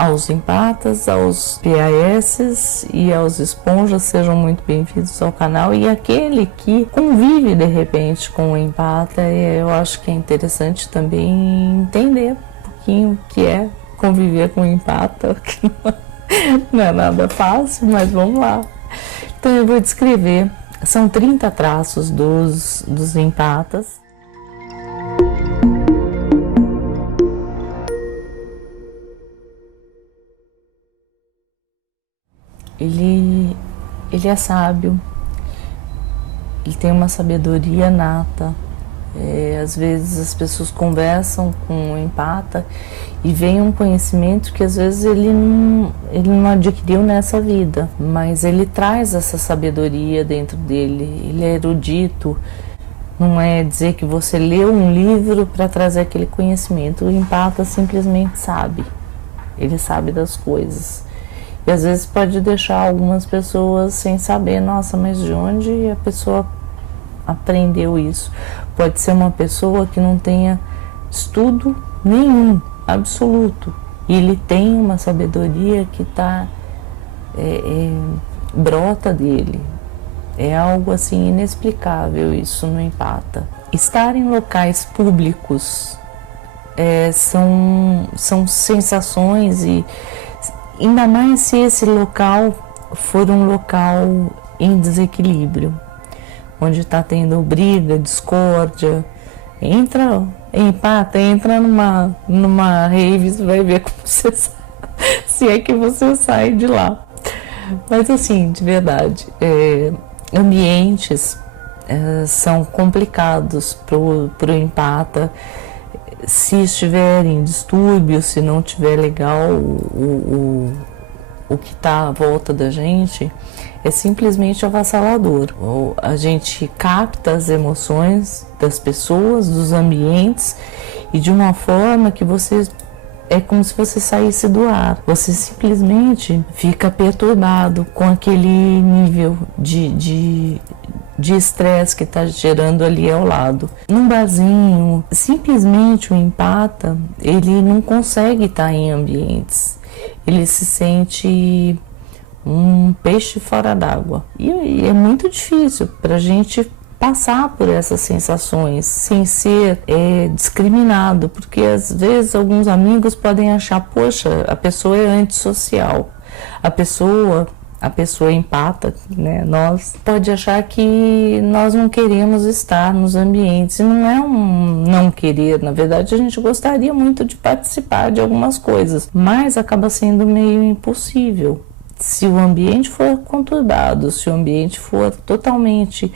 aos empatas, aos PAS e aos esponjas, sejam muito bem-vindos ao canal. E aquele que convive de repente com o empata, eu acho que é interessante também entender um pouquinho o que é conviver com o empata, que não é nada fácil, mas vamos lá. Então eu vou descrever, são 30 traços dos empatas. Ele é sábio, ele tem uma sabedoria nata. Às vezes as pessoas conversam com o empata e vem um conhecimento que às vezes ele não adquiriu nessa vida, mas ele traz essa sabedoria dentro dele, ele é erudito. Não é dizer que você leu um livro para trazer aquele conhecimento, o empata simplesmente sabe, ele sabe das coisas. E às vezes pode deixar algumas pessoas sem saber, nossa, mas de onde a pessoa aprendeu isso? Pode ser uma pessoa que não tenha estudo nenhum, absoluto, e ele tem uma sabedoria que brota dele. É algo assim inexplicável isso no empata. Estar em locais públicos são sensações, e ainda mais se esse local for um local em desequilíbrio, onde está tendo briga, discórdia. Empata, entra numa rave, você vai ver como você sai, se é que você sai de lá. Mas assim, de verdade, ambientes são complicados pro empata. Se estiver em distúrbio, se não estiver legal o que está à volta da gente, é simplesmente avassalador. A gente capta as emoções das pessoas, dos ambientes, e de uma forma que é como se você saísse do ar. Você simplesmente fica perturbado com aquele nível de estresse que está gerando ali ao lado. Num barzinho, simplesmente o empata, ele não consegue estar em ambientes. Ele se sente um peixe fora d'água. E é muito difícil para a gente passar por essas sensações sem ser discriminado, porque às vezes alguns amigos podem achar, poxa, a pessoa é antissocial, a pessoa empata, né? Nós pode achar que nós não queremos estar nos ambientes, e não é um não querer, na verdade a gente gostaria muito de participar de algumas coisas, mas acaba sendo meio impossível. Se o ambiente for conturbado, se o ambiente for totalmente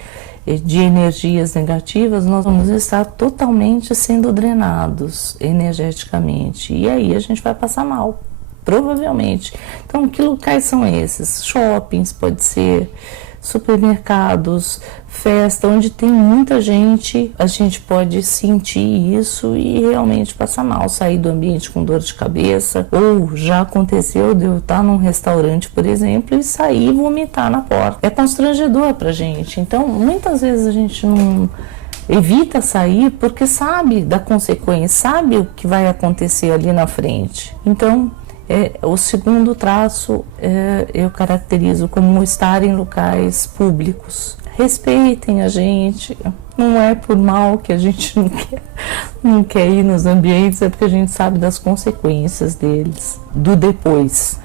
de energias negativas, nós vamos estar totalmente sendo drenados energeticamente, e aí a gente vai passar mal. Provavelmente. Então, que locais são esses? Shoppings, pode ser, supermercados, festa, onde tem muita gente, a gente pode sentir isso e realmente passar mal, sair do ambiente com dor de cabeça, ou já aconteceu de eu estar num restaurante, por exemplo, e sair e vomitar na porta. É constrangedor pra gente. Então, muitas vezes a gente não evita sair porque sabe da consequência, sabe o que vai acontecer ali na frente. Então, o segundo traço eu caracterizo como estar em locais públicos. Respeitem a gente, não é por mal que a gente não quer ir nos ambientes, é porque a gente sabe das consequências deles, do depois.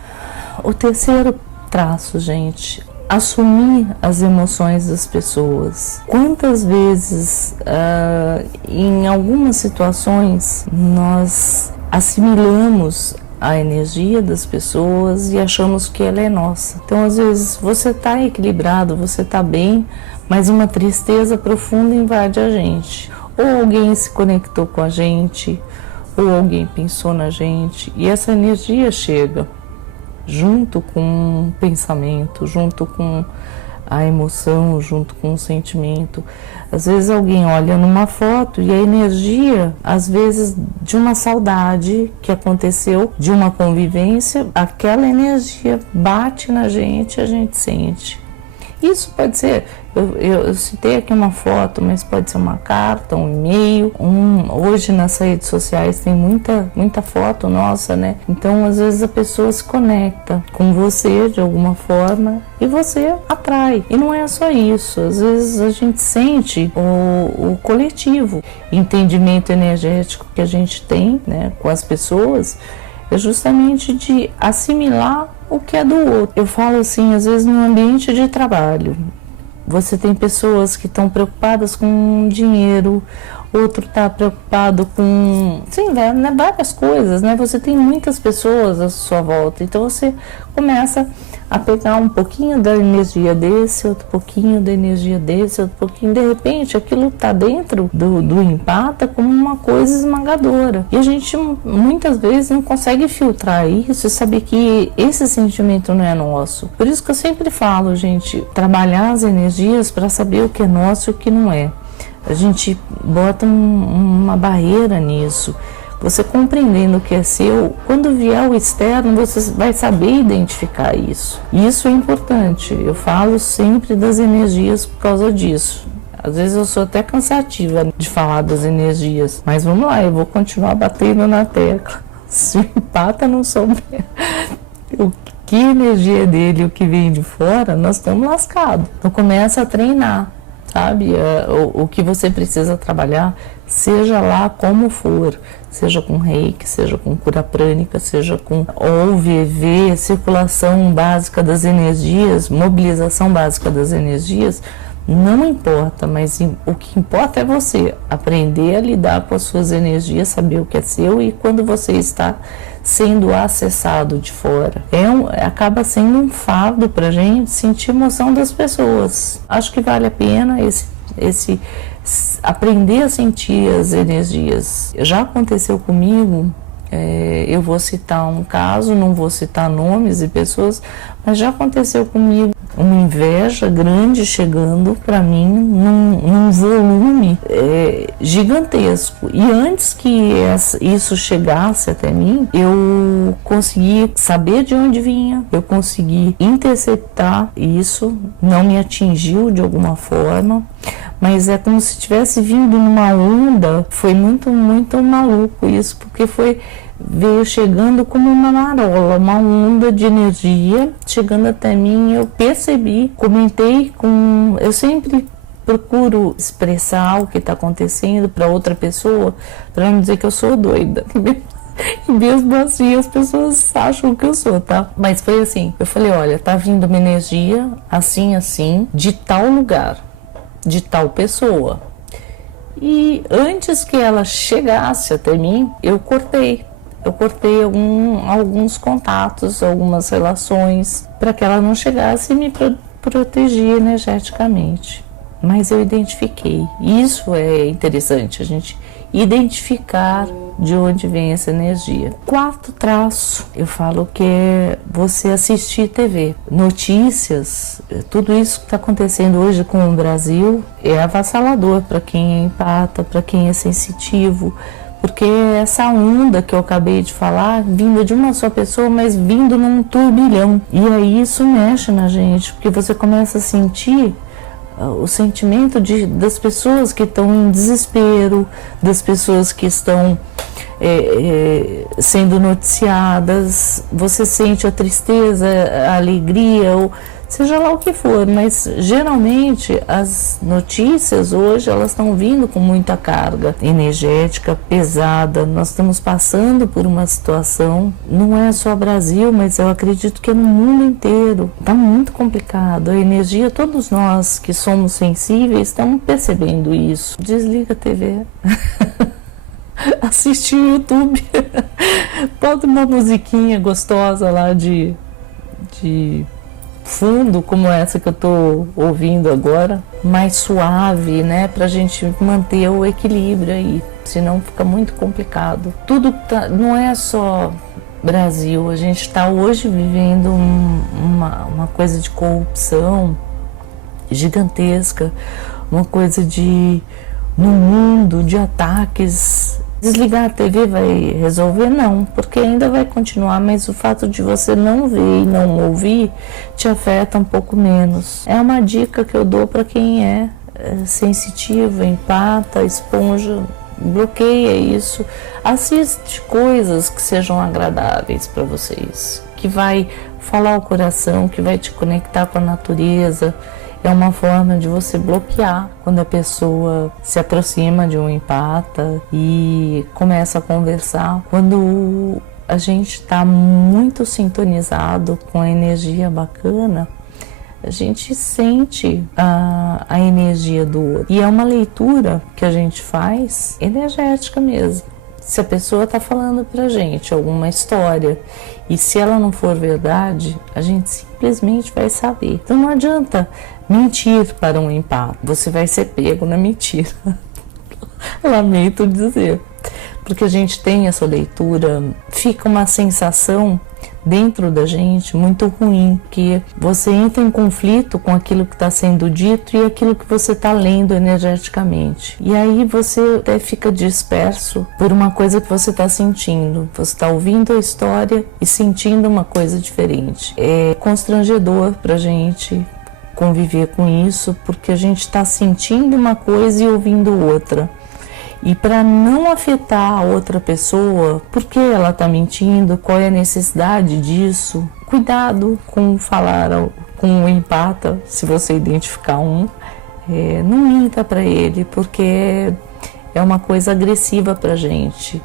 O terceiro traço, gente, assumir as emoções das pessoas. Quantas vezes, em algumas situações, nós assimilamos a energia das pessoas e achamos que ela é nossa. Então, às vezes, você está equilibrado, você está bem, mas uma tristeza profunda invade a gente. Ou alguém se conectou com a gente, ou alguém pensou na gente, e essa energia chega junto com o pensamento, junto com a emoção, junto com o sentimento. Às vezes alguém olha numa foto e a energia, às vezes de uma saudade que aconteceu, de uma convivência, aquela energia bate na gente, a gente sente. Isso pode ser, eu citei aqui uma foto, mas pode ser uma carta, um e-mail. Hoje nas redes sociais tem muita foto nossa, né? Então às vezes a pessoa se conecta com você de alguma forma e você atrai. E não é só isso, às vezes a gente sente o coletivo, entendimento energético que a gente tem, né, com as pessoas, é justamente de assimilar o que é do outro. Eu falo assim, às vezes no ambiente de trabalho, você tem pessoas que estão preocupadas com dinheiro, outro está preocupado com, sim, né, várias coisas, né? Você tem muitas pessoas à sua volta, então você começa a pegar um pouquinho da energia desse, outro pouquinho da energia desse, outro pouquinho, de repente aquilo está dentro do empata como uma coisa esmagadora. E a gente muitas vezes não consegue filtrar isso e saber que esse sentimento não é nosso. Por isso que eu sempre falo, gente, trabalhar as energias para saber o que é nosso e o que não é. A gente bota uma barreira nisso. Você compreendendo o que é seu, quando vier o externo, você vai saber identificar isso. E isso é importante. Eu falo sempre das energias por causa disso. Às vezes eu sou até cansativa de falar das energias, mas vamos lá, eu vou continuar batendo na tecla. Se o empata não souber o que energia é dele, o que vem de fora, nós estamos lascados. Então começa a treinar. Sabe, o que você precisa trabalhar, seja lá como for, seja com reiki, seja com cura prânica, seja com OVV, circulação básica das energias, mobilização básica das energias, não importa, mas o que importa é você aprender a lidar com as suas energias, saber o que é seu e quando você está sendo acessado de fora. Acaba sendo um fardo pra gente sentir emoção das pessoas. Acho que vale a pena esse aprender a sentir as energias. Já aconteceu comigo, eu vou citar um caso, não vou citar nomes e pessoas, mas já aconteceu comigo uma inveja grande chegando para mim num volume gigantesco. E antes que isso chegasse até mim, eu consegui saber de onde vinha, eu consegui interceptar isso, não me atingiu de alguma forma, mas é como se tivesse vindo numa onda. Foi muito maluco isso, porque veio chegando como uma marola, uma onda de energia chegando até mim. Eu percebi, comentei eu sempre procuro expressar o que está acontecendo para outra pessoa, para não dizer que eu sou doida. E mesmo assim as pessoas acham que eu sou, tá? Mas foi assim, eu falei, olha, tá vindo uma energia assim, de tal lugar, de tal pessoa. E antes que ela chegasse até mim, eu cortei alguns contatos, algumas relações, para que ela não chegasse e me proteger energeticamente. Mas eu identifiquei. Isso é interessante, a gente identificar de onde vem essa energia. Quarto traço, eu falo que é você assistir TV. Notícias, tudo isso que está acontecendo hoje com o Brasil é avassalador para quem é empata, para quem é sensitivo, porque essa onda que eu acabei de falar, vinda de uma só pessoa, mas vindo num turbilhão. E aí isso mexe na gente, porque você começa a sentir o sentimento das pessoas que estão em desespero, das pessoas que estão sendo noticiadas. Você sente a tristeza, a alegria, ou seja lá o que for, mas geralmente as notícias hoje elas estão vindo com muita carga energética pesada. Nós estamos passando por uma situação, não é só Brasil, mas eu acredito que é no mundo inteiro. Está muito complicado. A energia, todos nós que somos sensíveis estamos percebendo isso. Desliga a TV. Assiste o YouTube. Bota uma musiquinha gostosa lá de fundo, como essa que eu tô ouvindo agora, mais suave, né, pra gente manter o equilíbrio aí, senão fica muito complicado. Tudo não é só Brasil, a gente está hoje vivendo uma coisa de corrupção gigantesca, uma coisa no mundo de ataques Desligar a TV vai resolver? Não, porque ainda vai continuar, mas o fato de você não ver e não ouvir te afeta um pouco menos. É uma dica que eu dou para quem é sensitivo, empata, esponja. Bloqueia isso, assiste coisas que sejam agradáveis para vocês, que vai falar o coração, que vai te conectar com a natureza. É uma forma de você bloquear quando a pessoa se aproxima de um empata e começa a conversar. Quando a gente está muito sintonizado com a energia bacana, a gente sente a energia do outro. E é uma leitura que a gente faz energética mesmo. Se a pessoa está falando pra gente alguma história e se ela não for verdade, a gente simplesmente vai saber. Então não adianta mentir para um empate. Você vai ser pego na mentira. Lamento dizer. Porque a gente tem essa leitura, fica uma sensação dentro da gente muito ruim, que você entra em conflito com aquilo que está sendo dito e aquilo que você está lendo energeticamente. E aí você até fica disperso por uma coisa que você está sentindo. Você está ouvindo a história e sentindo uma coisa diferente. É constrangedor para a gente conviver com isso, porque a gente está sentindo uma coisa e ouvindo outra. E para não afetar a outra pessoa, por que ela está mentindo, qual é a necessidade disso, cuidado com falar com o empata, se você identificar não minta para ele, porque é uma coisa agressiva para a gente.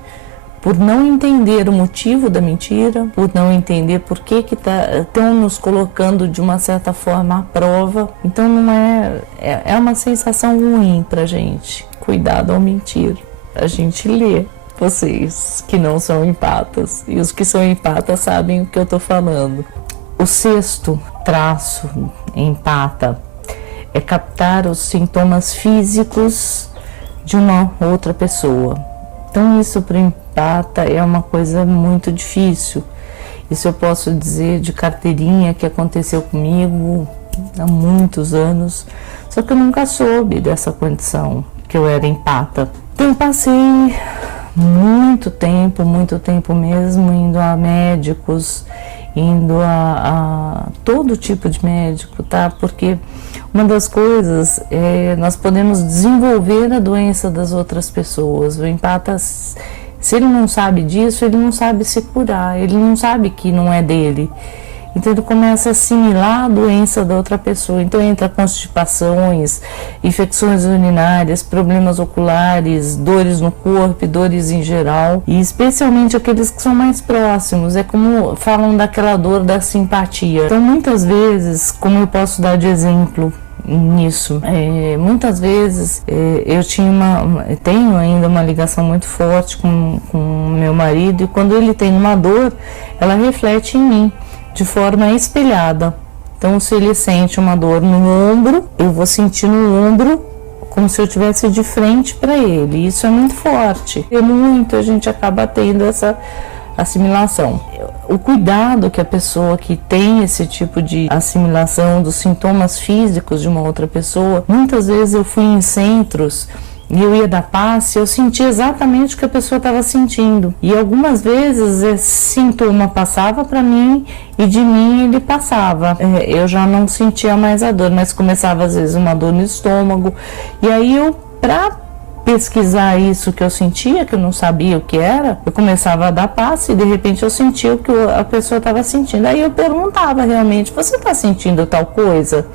Por não entender o motivo da mentira, por não entender por que estão nos colocando de uma certa forma à prova. Então não é uma sensação ruim para a gente. Cuidado ao mentir. A gente lê vocês que não são empatas. E os que são empatas sabem o que eu estou falando. O sexto traço empata é captar os sintomas físicos de uma outra pessoa. Então isso para o empata é uma coisa muito difícil. Isso eu posso dizer de carteirinha que aconteceu comigo há muitos anos. Só que eu nunca soube dessa condição, que eu era empata. Então eu passei muito tempo mesmo, indo a médicos, indo a todo tipo de médico, tá? Porque uma das coisas é nós podemos desenvolver a doença das outras pessoas. O empata, se ele não sabe disso, ele não sabe se curar, ele não sabe que não é dele. Então ele começa a assimilar a doença da outra pessoa. Então entra constipações, infecções urinárias, problemas oculares, dores no corpo, dores em geral. E especialmente aqueles que são mais próximos. É como falam daquela dor da simpatia. Então muitas vezes, como eu posso dar de exemplo nisso, muitas vezes eu tenho ainda uma ligação muito forte com meu marido. E quando ele tem uma dor, ela reflete em mim de forma espelhada. Então, se ele sente uma dor no ombro, eu vou sentir no ombro como se eu estivesse de frente para ele. Isso é muito forte. E muito a gente acaba tendo essa assimilação. O cuidado que a pessoa que tem esse tipo de assimilação dos sintomas físicos de uma outra pessoa, muitas vezes eu fui em centros e eu ia dar passe, eu sentia exatamente o que a pessoa estava sentindo. E algumas vezes esse sintoma passava para mim e de mim ele passava. Eu já não sentia mais a dor, mas começava às vezes uma dor no estômago. E aí eu, para pesquisar isso que eu sentia, que eu não sabia o que era, eu começava a dar passe e de repente eu sentia o que a pessoa estava sentindo. Aí eu perguntava realmente, você está sentindo tal coisa?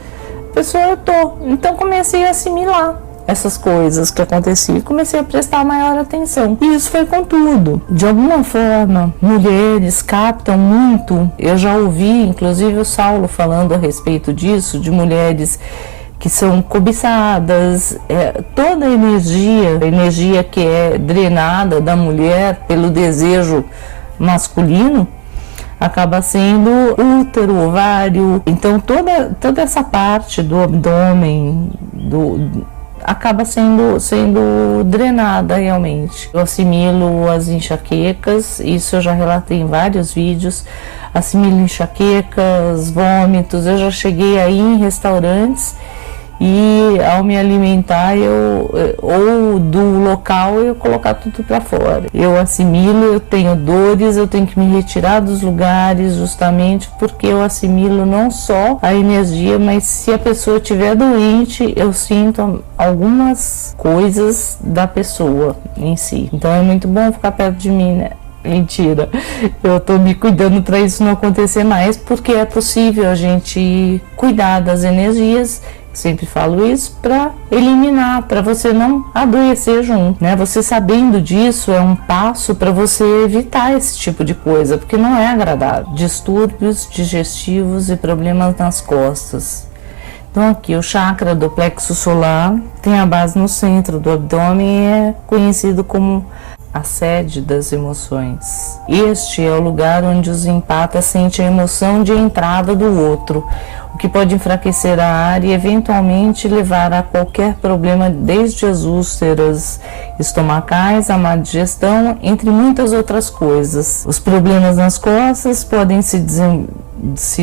A pessoa, eu tô. Então comecei a assimilar essas coisas que aconteciam e comecei a prestar maior atenção. E isso foi com tudo. De alguma forma, mulheres captam muito. Eu já ouvi, inclusive, o Saulo falando a respeito disso, de mulheres que são cobiçadas, toda a energia que é drenada da mulher pelo desejo masculino, acaba sendo útero, ovário. Então toda essa parte do abdômen, acaba sendo drenada realmente. Eu assimilo as enxaquecas, isso eu já relatei em vários vídeos, assimilo enxaquecas, vômitos. Eu já cheguei aí em restaurantes e ao me alimentar ou do local eu colocar tudo para fora. Eu assimilo, eu tenho dores, eu tenho que me retirar dos lugares justamente porque eu assimilo não só a energia, mas se a pessoa estiver doente, eu sinto algumas coisas da pessoa em si. Então é muito bom ficar perto de mim, né? Mentira, eu tô me cuidando para isso não acontecer mais, porque é possível a gente cuidar das energias, sempre falo isso, para eliminar, para você não adoecer junto, né? Você sabendo disso é um passo para você evitar esse tipo de coisa, porque não é agradável. Distúrbios digestivos e problemas nas costas. Então aqui o chakra do plexo solar tem a base no centro do abdômen e é conhecido como a sede das emoções. Este é o lugar onde os empatas sentem a emoção de entrada do outro, o que pode enfraquecer a área e eventualmente levar a qualquer problema, desde as úlceras estomacais, a má digestão, entre muitas outras coisas. Os problemas nas costas podem se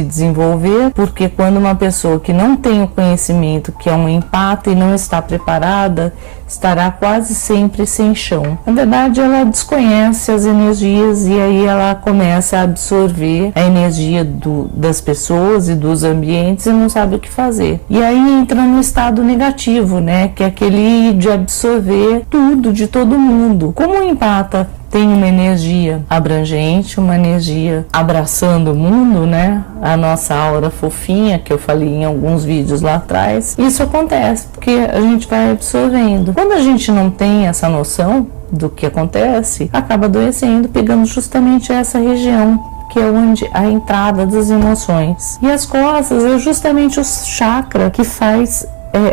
desenvolver porque quando uma pessoa que não tem o conhecimento que é um empata e não está preparada, estará quase sempre sem chão. Na verdade, ela desconhece as energias e aí ela começa a absorver a energia das pessoas e dos ambientes e não sabe o que fazer. E aí entra no estado negativo, né? Que é aquele de absorver tudo de todo mundo. Como o empata tem uma energia abrangente, uma energia abraçando o mundo, né? A nossa aura fofinha, que eu falei em alguns vídeos lá atrás. Isso acontece porque a gente vai absorvendo. Quando a gente não tem essa noção do que acontece, acaba adoecendo, pegando justamente essa região, que é onde a entrada das emoções. E as costas é justamente o chakra que faz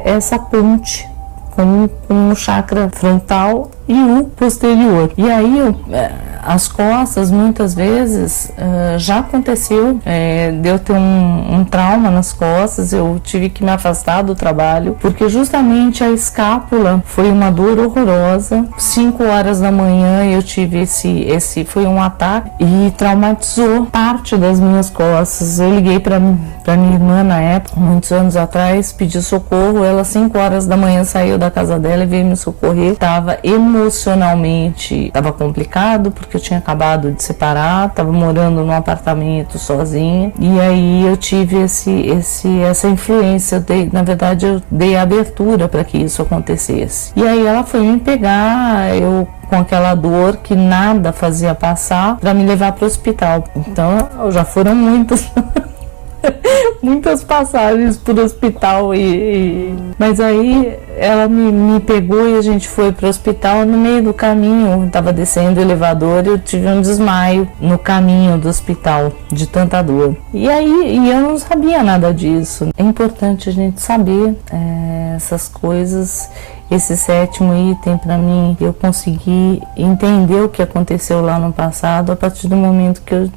essa ponte com o chakra frontal e o posterior. E aí as costas muitas vezes já aconteceu de eu ter um trauma nas costas, eu tive que me afastar do trabalho porque justamente a escápula foi uma dor horrorosa. 5 horas da manhã eu tive esse foi um ataque e traumatizou parte das minhas costas. Eu liguei para minha irmã na época, muitos anos atrás, pedi socorro. Ela 5 horas da manhã saiu da casa dela e veio me socorrer. Estava emocionalmente, estava complicado porque eu tinha acabado de separar, estava morando num apartamento sozinha e aí eu tive essa influência. Na verdade eu dei abertura para que isso acontecesse. E aí ela foi me pegar, eu com aquela dor que nada fazia passar, para me levar para o hospital. Então já foram muitas passagens por hospital mas aí ela me pegou e a gente foi para o hospital. No meio do caminho, estava descendo o elevador e eu tive um desmaio no caminho do hospital de tanta dor. E aí eu não sabia nada disso. É importante a gente saber essas coisas. Esse 7º item, para mim, eu consegui entender o que aconteceu lá no passado a partir do momento que eu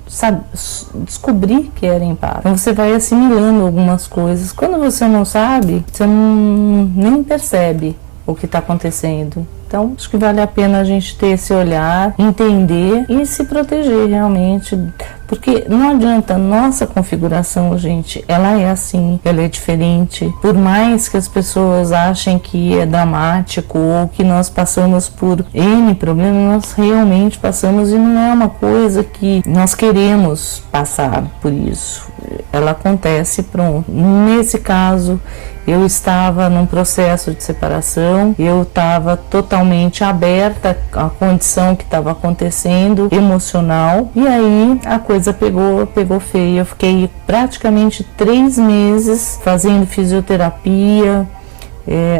descobri que era empata. Então você vai assimilando algumas coisas. Quando você não sabe, você nem percebe o que está acontecendo. Então, acho que vale a pena a gente ter esse olhar, entender e se proteger realmente, porque não adianta, nossa configuração, gente, ela é assim, ela é diferente. Por mais que as pessoas achem que é dramático ou que nós passamos por N problemas, nós realmente passamos e não é uma coisa que nós queremos passar por isso. Ela acontece, pronto. Nesse caso, eu estava num processo de separação, eu estava totalmente aberta à condição que estava acontecendo, emocional, e aí a coisa pegou feia. Eu fiquei praticamente 3 meses fazendo fisioterapia,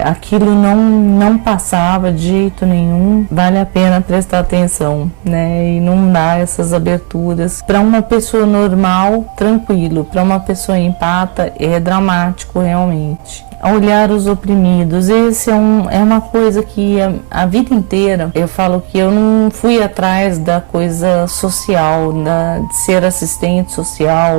aquilo não passava de jeito nenhum. Vale a pena prestar atenção, né? E não dar essas aberturas. Para uma pessoa normal, tranquilo. Para uma pessoa empata, é dramático realmente. Olhar os oprimidos, esse é uma coisa que a vida inteira eu falo que eu não fui atrás da coisa social, de ser assistente social,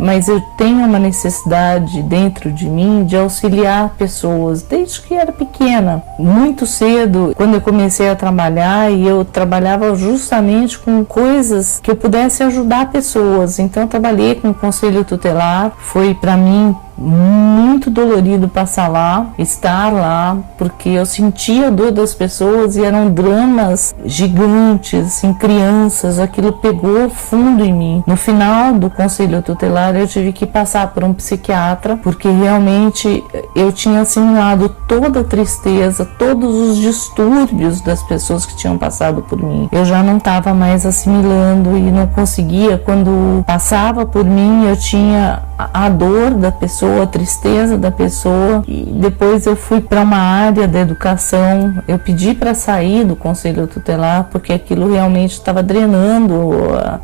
mas eu tenho uma necessidade dentro de mim de auxiliar pessoas desde que era pequena. Muito cedo, quando eu comecei a trabalhar, e eu trabalhava justamente com coisas que eu pudesse ajudar pessoas. Então eu trabalhei com o conselho tutelar, foi para mim muito dolorido passar lá, estar lá, porque eu sentia a dor das pessoas e eram dramas gigantes em crianças, aquilo pegou fundo em mim. No final do conselho tutelar eu tive que passar por um psiquiatra, porque realmente eu tinha assimilado toda a tristeza, todos os distúrbios das pessoas que tinham passado por mim. Eu já não estava mais assimilando e não conseguia, quando passava por mim eu tinha a dor da pessoa, a tristeza da pessoa. E depois eu fui para uma área da educação, eu pedi para sair do conselho tutelar porque aquilo realmente estava drenando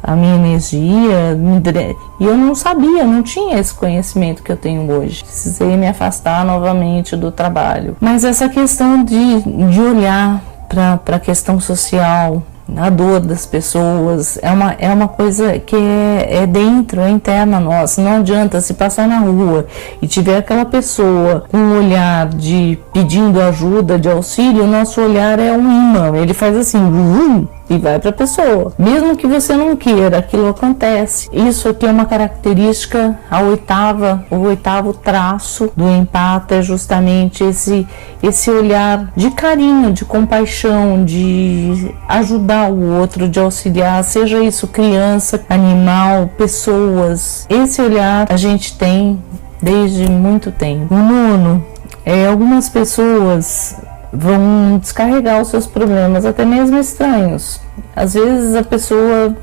a minha energia, e eu não sabia, não tinha esse conhecimento que eu tenho hoje. Precisei me afastar novamente do trabalho. Mas essa questão de olhar para a questão social, a dor das pessoas, é uma coisa que é dentro, é interna nossa. Não adianta, se passar na rua e tiver aquela pessoa com um olhar de pedindo ajuda, de auxílio, o nosso olhar é um imã, ele faz assim, e vai para a pessoa. Mesmo que você não queira, aquilo acontece. Isso aqui é uma característica, o oitavo traço do empata é justamente esse olhar de carinho, de compaixão, de ajudar o outro, de auxiliar, seja isso criança, animal, pessoas. Esse olhar a gente tem desde muito tempo. O nono, algumas pessoas vão descarregar os seus problemas, até mesmo estranhos. Às vezes a pessoa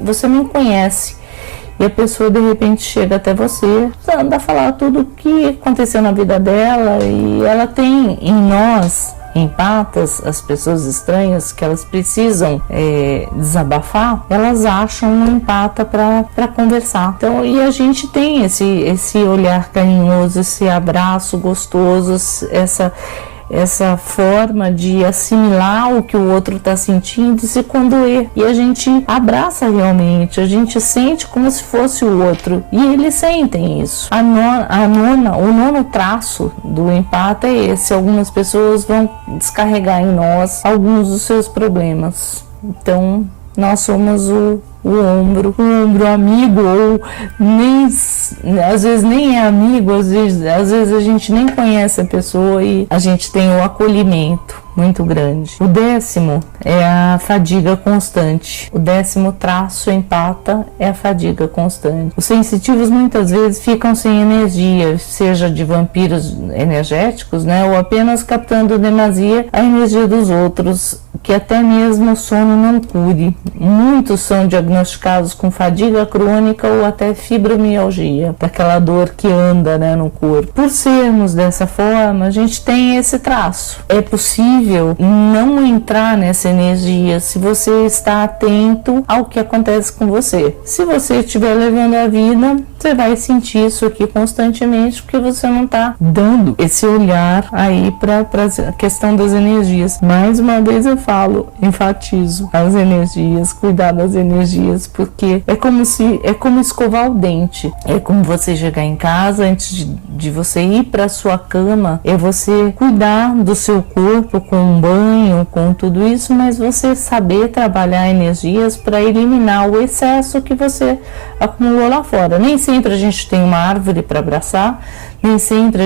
você não conhece e a pessoa de repente chega até você, anda a falar tudo o que aconteceu na vida dela, e ela tem em nós, empatas, as pessoas estranhas que elas precisam desabafar, elas acham um empata para conversar. Então, e a gente tem esse olhar carinhoso, esse abraço gostoso, essa forma de assimilar o que o outro está sentindo e se condoer. E a gente abraça realmente, a gente sente como se fosse o outro. E eles sentem isso. O nono traço do empata é esse. Algumas pessoas vão descarregar em nós alguns dos seus problemas. Então, nós somos o ombro amigo, ou às vezes nem é amigo, às vezes a gente nem conhece a pessoa e a gente tem o acolhimento muito grande. O 10º é a fadiga constante. O 10º traço empata é a fadiga constante. Os sensitivos muitas vezes ficam sem energia, seja de vampiros energéticos, né, ou apenas captando demasia a energia dos outros, que até mesmo o sono não cure. Muitos são diagnosticados com fadiga crônica ou até fibromialgia, daquela dor que anda, né, no corpo. Por sermos dessa forma, a gente tem esse traço. É possível não entrar nessa energia se você está atento ao que acontece com você. Se você estiver levando a vida, você vai sentir isso aqui constantemente, porque você não está dando esse olhar aí para a questão das energias. Mais uma vez eu falo, enfatizo as energias, cuidar das energias, porque é como escovar o dente. É como você chegar em casa, antes de você ir para sua cama, é você cuidar do seu corpo com um banho, com tudo isso, mas você saber trabalhar energias para eliminar o excesso que você acumulou lá fora. Nem sempre a gente tem uma árvore para abraçar, nem sempre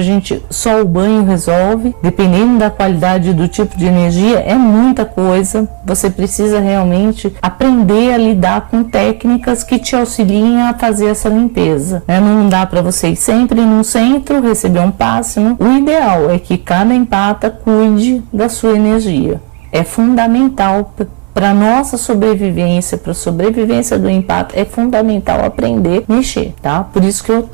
só o banho resolve, dependendo da qualidade do tipo de energia, é muita coisa. Você precisa realmente aprender a lidar com técnicas que te auxiliem a fazer essa limpeza, né? Não dá para você ir sempre num centro, receber um passe. O ideal é que cada empata cuide da sua energia. É fundamental para nossa sobrevivência, para a sobrevivência do empata, é fundamental aprender a mexer, tá? Por isso que eu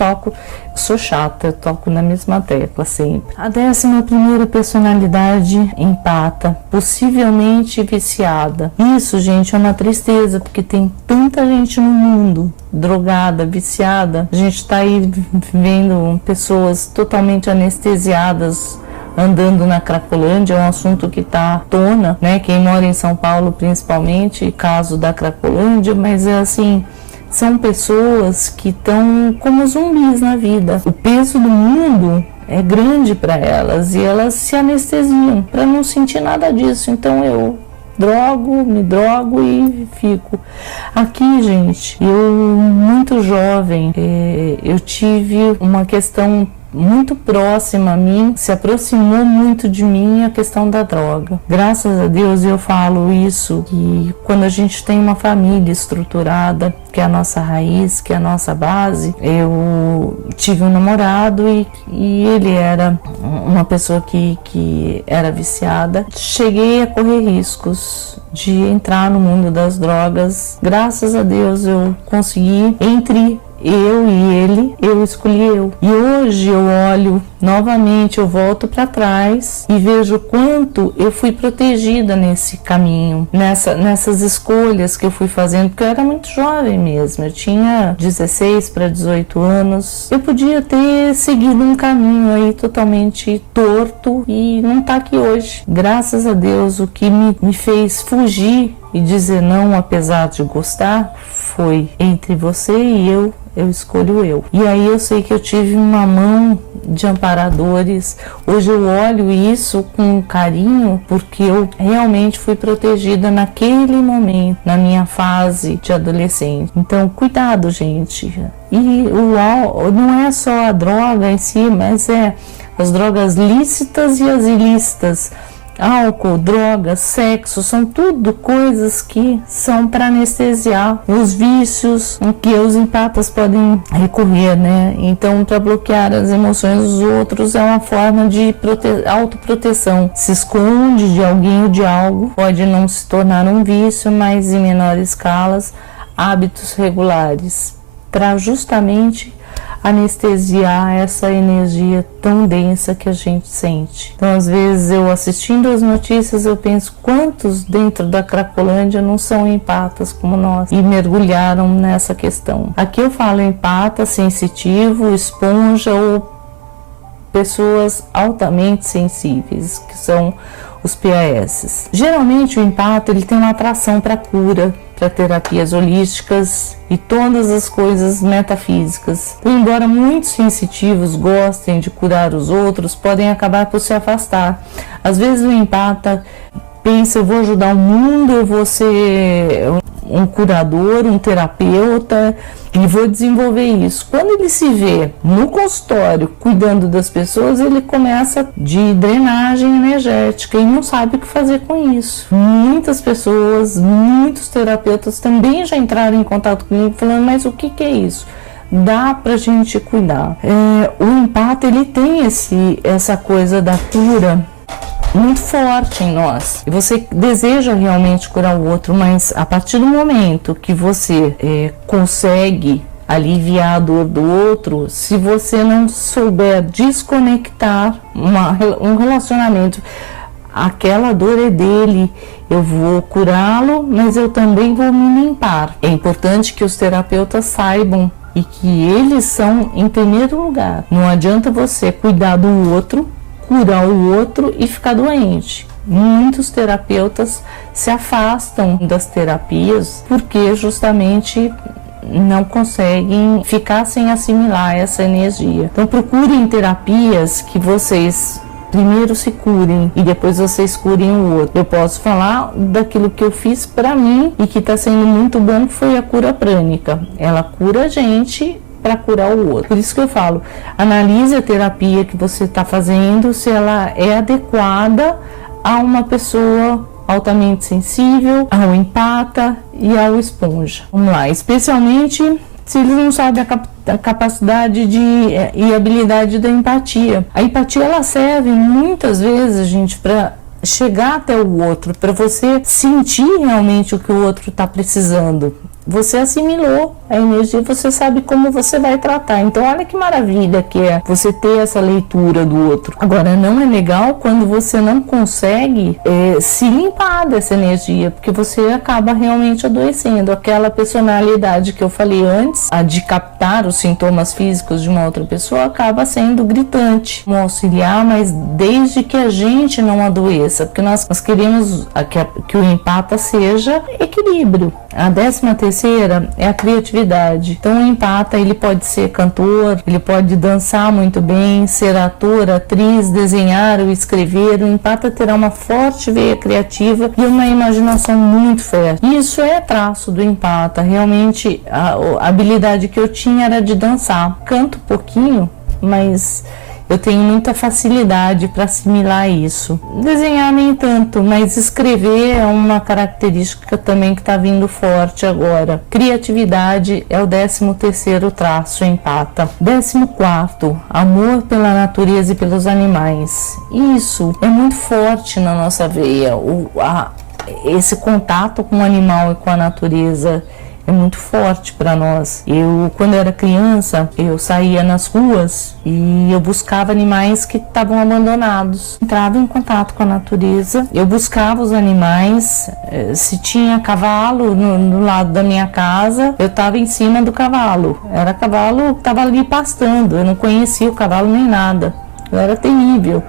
sou chata, eu toco na mesma tecla sempre. A 11ª personalidade empata, possivelmente viciada. Isso, gente, é uma tristeza, porque tem tanta gente no mundo drogada, viciada. A gente está aí vendo pessoas totalmente anestesiadas, andando na Cracolândia. É um assunto que está à tona, né? Quem mora em São Paulo, principalmente, caso da Cracolândia, mas é assim, são pessoas que estão como zumbis na vida. O peso do mundo é grande para elas e elas se anestesiam para não sentir nada disso. Então eu me drogo e fico. Aqui, gente, eu muito jovem, eu tive uma questão muito próxima a mim, se aproximou muito de mim a questão da droga. Graças a Deus eu falo isso, que quando a gente tem uma família estruturada, que é a nossa raiz, que é a nossa base, eu tive um namorado e ele era uma pessoa que era viciada. Cheguei a correr riscos de entrar no mundo das drogas. Graças a Deus eu consegui, entre eu e ele, eu escolhi eu. E hoje eu olho novamente, eu volto para trás e vejo quanto eu fui protegida nesse caminho, nessas escolhas que eu fui fazendo, porque eu era muito jovem mesmo, eu tinha 16 para 18 anos. Eu podia ter seguido um caminho aí totalmente torto e não tá aqui hoje. Graças a Deus, o que me fez fugir e dizer não, apesar de gostar, foi entre você e eu escolho eu. E aí eu sei que eu tive uma mão de amparadores. Hoje eu olho isso com carinho porque eu realmente fui protegida naquele momento, na minha fase de adolescente. Então, cuidado, gente. E não é só a droga em si, mas é as drogas lícitas e as ilícitas. Álcool, drogas, sexo, são tudo coisas que são para anestesiar os vícios que os empatas podem recorrer, né? Então, para bloquear as emoções dos outros é uma forma de autoproteção. Se esconde de alguém ou de algo, pode não se tornar um vício, mas em menores escalas, hábitos regulares, para justamente anestesiar essa energia tão densa que a gente sente. Então, às vezes, eu assistindo as notícias, eu penso quantos dentro da Cracolândia não são empatas como nós e mergulharam nessa questão. Aqui eu falo empata, sensitivo, esponja ou pessoas altamente sensíveis, que são os PAS. Geralmente o empata ele tem uma atração para cura, para terapias holísticas e todas as coisas metafísicas. Então, embora muitos sensitivos gostem de curar os outros, podem acabar por se afastar. Às vezes o empata pensa, eu vou ajudar o mundo, eu vou ser um curador, um terapeuta e vou desenvolver isso. Quando ele se vê no consultório cuidando das pessoas, ele começa de drenagem energética e não sabe o que fazer com isso. Muitas pessoas, muitos terapeutas também já entraram em contato comigo falando, mas o que é isso? Dá pra gente cuidar. O empata, ele tem essa coisa da cura muito forte em nós. E você deseja realmente curar o outro, mas a partir do momento que você consegue aliviar a dor do outro, se você não souber desconectar um relacionamento, aquela dor é dele, eu vou curá-lo, mas eu também vou me limpar. É importante que os terapeutas saibam e que eles são em primeiro lugar. Não adianta você cuidar do outro, curar o outro e ficar doente. Muitos terapeutas se afastam das terapias porque justamente não conseguem ficar sem assimilar essa energia. Então procurem terapias que vocês primeiro se curem e depois vocês curem o outro. Eu posso falar daquilo que eu fiz para mim e que está sendo muito bom, que foi a cura prânica. Ela cura a gente para curar o outro. Por isso que eu falo, analise a terapia que você está fazendo, se ela é adequada a uma pessoa altamente sensível, ao empata e ao esponja. Vamos lá, especialmente se eles não sabem a capacidade e habilidade da empatia. A empatia, ela serve muitas vezes, gente, para chegar até o outro, para você sentir realmente o que o outro está precisando. Você assimilou a energia, você sabe como você vai tratar. Então, olha que maravilha que é você ter essa leitura do outro. Agora, não é legal quando você não consegue se limpar dessa energia, porque você acaba realmente adoecendo. Aquela personalidade que eu falei antes, a de captar os sintomas físicos de uma outra pessoa, acaba sendo gritante. Vamos auxiliar, mas desde que a gente não adoeça, porque nós queremos que o empata seja equilíbrio. A 13ª terceira é a criatividade. Então o empata, ele pode ser cantor, ele pode dançar muito bem, ser ator, atriz, desenhar ou escrever. O empata terá uma forte veia criativa e uma imaginação muito fértil. Isso é traço do empata. Realmente a habilidade que eu tinha era de dançar. Canto um pouquinho, mas eu tenho muita facilidade para assimilar isso. Desenhar nem tanto, mas escrever é uma característica também que está vindo forte agora. Criatividade é o 13º traço, empata. 14º, amor pela natureza e pelos animais. Isso é muito forte na nossa veia. Esse contato com o animal e com a natureza é muito forte para nós. Quando eu era criança, eu saía nas ruas e eu buscava animais que estavam abandonados. Entrava em contato com a natureza, eu buscava os animais. Se tinha cavalo no lado da minha casa, eu estava em cima do cavalo. Era cavalo que estava ali pastando, eu não conhecia o cavalo nem nada. Era terrível.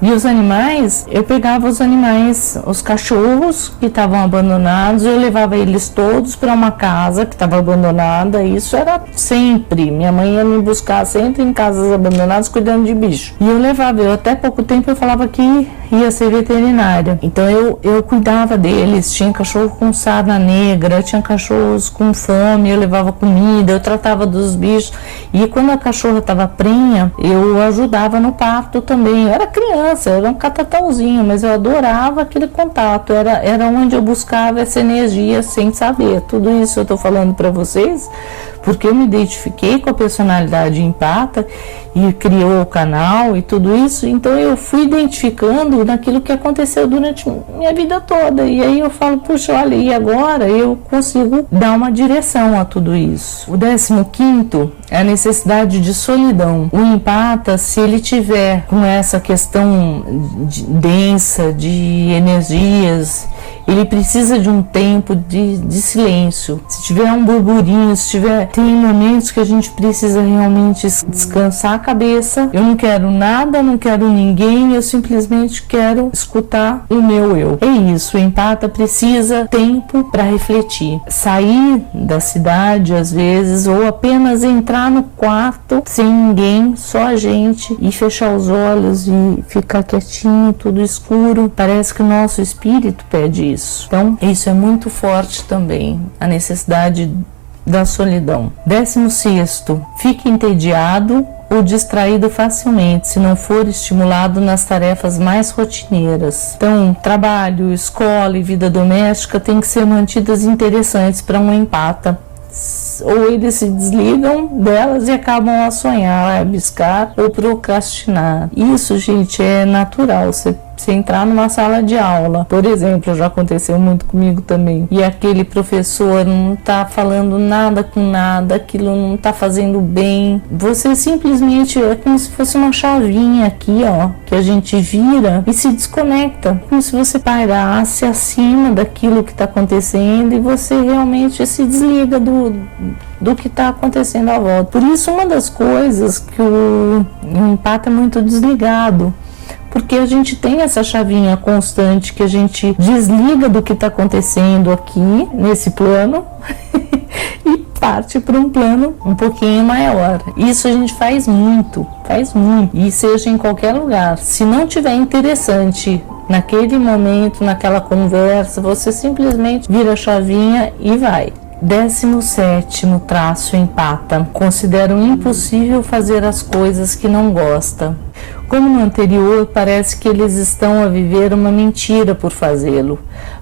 E os animais, eu pegava os animais, os cachorros que estavam abandonados, eu levava eles todos para uma casa que estava abandonada. Isso era sempre. Minha mãe ia me buscar sempre em casas abandonadas cuidando de bicho. E eu levava, até pouco tempo eu falava que ia ser veterinária. Então eu cuidava deles. Tinha cachorro com sarna negra, tinha cachorros com fome, eu levava comida, eu tratava dos bichos. E quando a cachorra estava prenha, eu ajudava no parto também. Eu era criança, eu era um catatauzinho, mas eu adorava aquele contato. Era onde eu buscava essa energia sem saber. Tudo isso eu estou falando para vocês porque eu me identifiquei com a personalidade empata e criou o canal e tudo isso. Então eu fui identificando naquilo que aconteceu durante minha vida toda. E aí eu falo, puxa, olha, e agora eu consigo dar uma direção a tudo isso. O 15º é a necessidade de solidão. O empata, se ele tiver com essa questão densa de energias, ele precisa de um tempo de silêncio. Se tiver um burburinho, tem momentos que a gente precisa realmente descansar a cabeça. Eu não quero nada, não quero ninguém, eu simplesmente quero escutar o meu eu. É isso, o empata precisa tempo para refletir. Sair da cidade às vezes, ou apenas entrar no quarto sem ninguém, só a gente, e fechar os olhos e ficar quietinho, tudo escuro. Parece que o nosso espírito pede isso. Então, isso é muito forte também, a necessidade da solidão. 16º, fique entediado ou distraído facilmente, se não for estimulado nas tarefas mais rotineiras. Então, trabalho, escola e vida doméstica têm que ser mantidas interessantes para um empata. Ou eles se desligam delas e acabam a sonhar, a biscar ou procrastinar. Isso, gente, é natural. Você entrar numa sala de aula, por exemplo, já aconteceu muito comigo também, e aquele professor não tá falando nada com nada, aquilo não tá fazendo bem, você simplesmente, é como se fosse uma chavinha aqui, ó, que a gente vira e se desconecta, como se você pairasse acima daquilo que tá acontecendo e você realmente se desliga do que está acontecendo à volta. Por isso, uma das coisas que o empata é muito desligado, porque a gente tem essa chavinha constante que a gente desliga do que está acontecendo aqui, nesse plano, e parte para um plano um pouquinho maior. Isso a gente faz muito, e seja em qualquer lugar. Se não tiver interessante naquele momento, naquela conversa, você simplesmente vira a chavinha e vai. 17º traço, empata. Consideram impossível fazer as coisas que não gosta. Como no anterior, parece que eles estão a viver uma mentira por fazê-lo.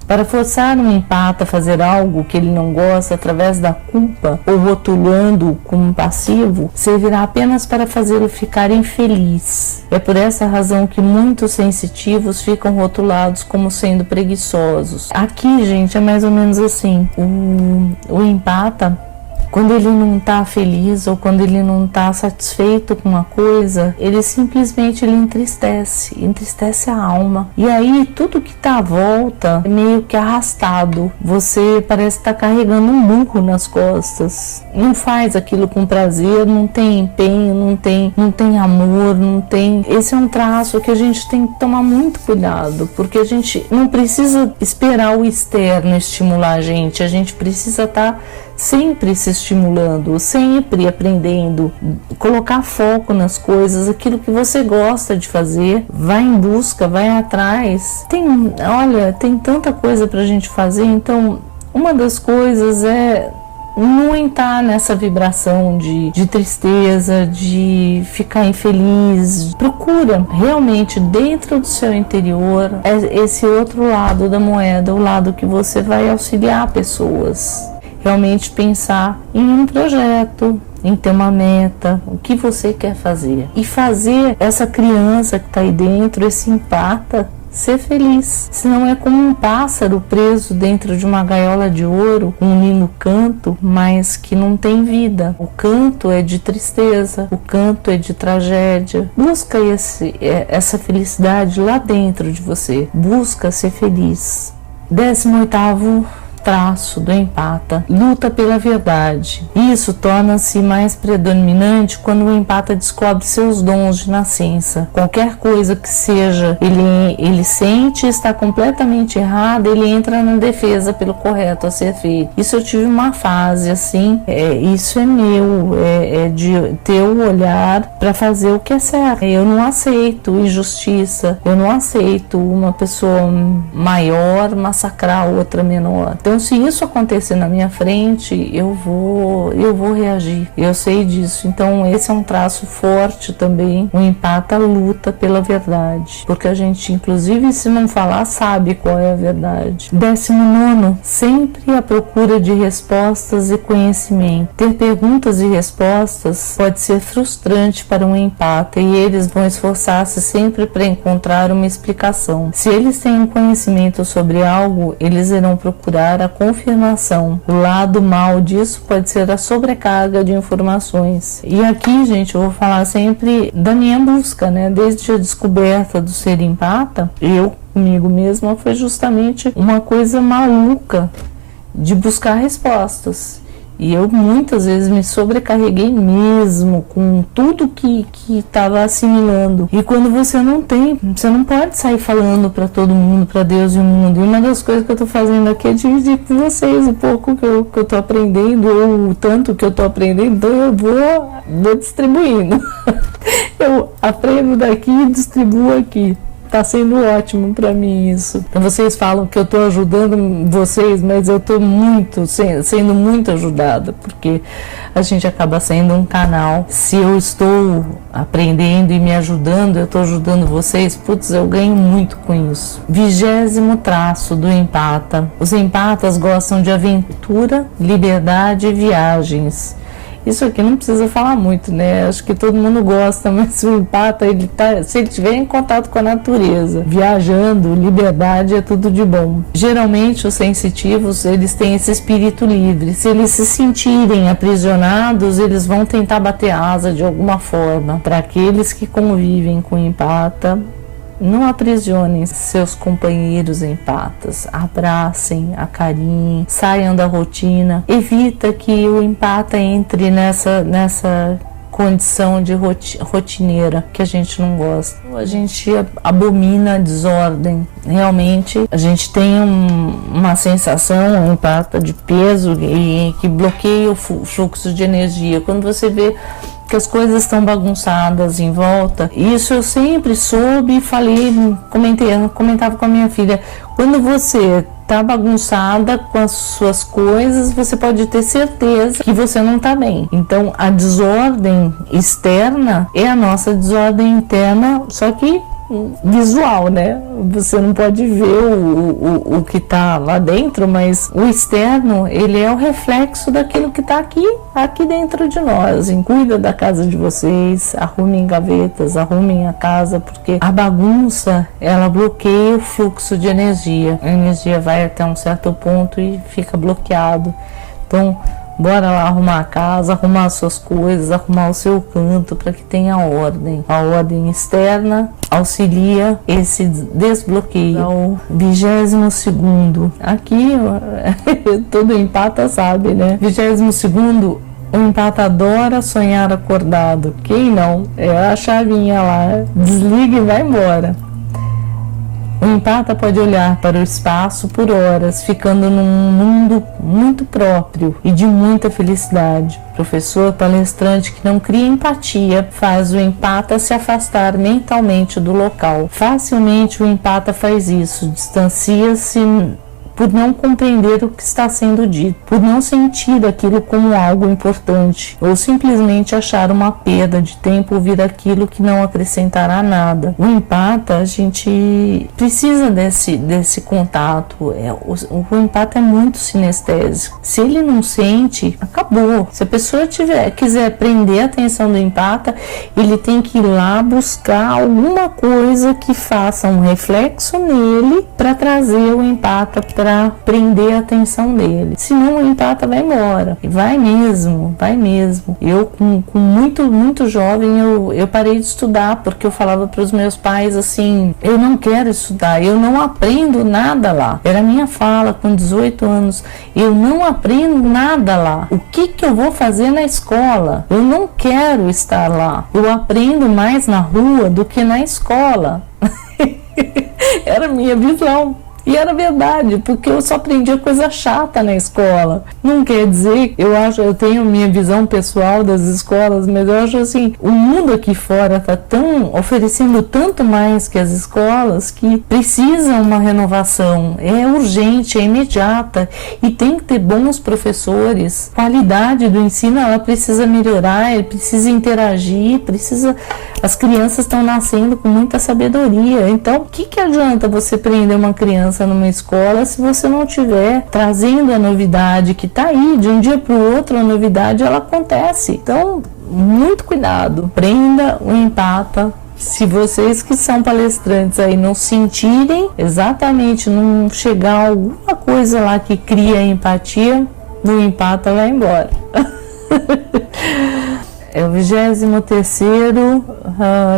Para forçar um empata a fazer algo que ele não gosta através da culpa ou rotulando-o como passivo, servirá apenas para fazê-lo ficar infeliz. É por essa razão que muitos sensitivos ficam rotulados como sendo preguiçosos. Aqui, gente, é mais ou menos assim. O empata, quando ele não está feliz ou quando ele não está satisfeito com uma coisa, ele simplesmente entristece a alma. E aí tudo que está à volta é meio que arrastado. Você parece estar carregando um burro nas costas. Não faz aquilo com prazer, não tem empenho, não tem amor, não tem... Esse é um traço que a gente tem que tomar muito cuidado, porque a gente não precisa esperar o externo estimular a gente precisa estar sempre se estimulando, sempre aprendendo, colocar foco nas coisas, aquilo que você gosta de fazer, vai em busca, vai atrás. Tem tanta coisa pra gente fazer, então uma das coisas é não entrar nessa vibração de tristeza, de ficar infeliz. Procura realmente dentro do seu interior esse outro lado da moeda, o lado que você vai auxiliar pessoas. Realmente pensar em um projeto, em ter uma meta, o que você quer fazer. E fazer essa criança que está aí dentro, esse empata, ser feliz. Senão é como um pássaro preso dentro de uma gaiola de ouro, com um lindo canto, mas que não tem vida. O canto é de tristeza, o canto é de tragédia. Busca essa felicidade lá dentro de você. Busca ser feliz. 18º traço do empata, luta pela verdade. Isso torna-se mais predominante quando o empata descobre seus dons de nascença. Qualquer coisa que seja, ele sente está completamente errado, ele entra na defesa pelo correto a ser feito. Isso eu tive uma fase assim, isso é meu, é de ter o olhar para fazer o que é certo. Eu não aceito injustiça, eu não aceito uma pessoa maior massacrar outra menor. Então, se isso acontecer na minha frente, eu vou reagir. Eu sei disso. Então, esse é um traço forte também. O empata luta pela verdade. Porque a gente, inclusive, se não falar, sabe qual é a verdade. 19º, sempre à procura de respostas e conhecimento. Ter perguntas e respostas pode ser frustrante para um empata e eles vão esforçar-se sempre para encontrar uma explicação. Se eles têm um conhecimento sobre algo, eles irão procurar a confirmação. O lado mal disso pode ser a sobrecarga de informações. E aqui, gente, eu vou falar sempre da minha busca, né? Desde a descoberta do ser empata, eu comigo mesma foi justamente uma coisa maluca de buscar respostas. E eu muitas vezes me sobrecarreguei mesmo com tudo que estava assimilando. E quando você não pode sair falando para todo mundo, para Deus e o mundo. E uma das coisas que eu estou fazendo aqui é dividir com vocês um pouco que eu estou aprendendo, ou o tanto que eu estou aprendendo, então eu vou distribuindo. Eu aprendo daqui e distribuo aqui. Tá sendo ótimo para mim isso. Então vocês falam que eu tô ajudando vocês, mas eu tô sendo muito ajudada, porque a gente acaba sendo um canal. Se eu estou aprendendo e me ajudando, eu tô ajudando vocês, putz, eu ganho muito com isso. 20º traço do empata. Os empatas gostam de aventura, liberdade e viagens. Isso aqui não precisa falar muito, né? Acho que todo mundo gosta, mas o empata, se ele estiver em contato com a natureza, viajando, liberdade, é tudo de bom. Geralmente, os sensitivos, eles têm esse espírito livre. Se eles se sentirem aprisionados, eles vão tentar bater asa de alguma forma. Para aqueles que convivem com o empata, não aprisionem seus companheiros empatas, abracem, acarinhem, saiam da rotina, evita que o empata entre nessa condição de rotineira que a gente não gosta. A gente abomina a desordem. Realmente a gente tem uma sensação, um empata de peso e que bloqueia o fluxo de energia. Quando você vê que as coisas estão bagunçadas em volta. Isso eu sempre soube e comentava com a minha filha. Quando você está bagunçada com as suas coisas, você pode ter certeza que você não está bem. Então, a desordem externa é a nossa desordem interna, só que visual, né? Você não pode ver o que está lá dentro, mas o externo, ele é o reflexo daquilo que está aqui dentro de nós. Cuida da casa de vocês, arrumem gavetas, arrumem a casa, porque a bagunça, ela bloqueia o fluxo de energia. A energia vai até um certo ponto e fica bloqueado. Então, bora lá arrumar a casa, arrumar as suas coisas, arrumar o seu canto para que tenha ordem. A ordem externa auxilia esse desbloqueio. O 22º, aqui todo empata sabe, né? 22º, o empata adora sonhar acordado. Quem não? É a chavinha lá, desliga e vai embora. O empata pode olhar para o espaço por horas, ficando num mundo muito próprio e de muita felicidade. Professor palestrante que não cria empatia faz o empata se afastar mentalmente do local. Facilmente o empata faz isso, distancia-se por não compreender o que está sendo dito, por não sentir aquilo como algo importante, ou simplesmente achar uma perda de tempo ouvir aquilo que não acrescentará nada. O empata, a gente precisa desse contato. O empata é muito sinestésico. Se ele não sente, acabou. Se a pessoa quiser prender a atenção do empata, ele tem que ir lá buscar alguma coisa que faça um reflexo nele para trazer o empata para prender a atenção dele. Senão o empata vai embora. E vai mesmo. Eu, com muito jovem, eu parei de estudar, porque eu falava para os meus pais assim: eu não quero estudar, eu não aprendo nada lá. Era a minha fala com 18 anos: eu não aprendo nada lá. O que eu vou fazer na escola? Eu não quero estar lá. Eu aprendo mais na rua do que na escola. Era a minha visão. E era verdade, porque eu só aprendia coisa chata na escola. Não quer dizer, eu tenho minha visão pessoal das escolas, mas eu acho assim, o mundo aqui fora está oferecendo tanto mais que as escolas, que precisa uma renovação. É urgente, é imediata, e tem que ter bons professores. A qualidade do ensino, ela precisa melhorar, ele precisa interagir, as crianças estão nascendo com muita sabedoria. Então, o que adianta você prender uma criança numa escola se você não estiver trazendo a novidade que está aí? De um dia para o outro a novidade ela acontece. Então, muito cuidado, prenda o empata. Se vocês que são palestrantes aí não sentirem exatamente, não chegar alguma coisa lá que cria empatia, o empata vai embora. É o 23º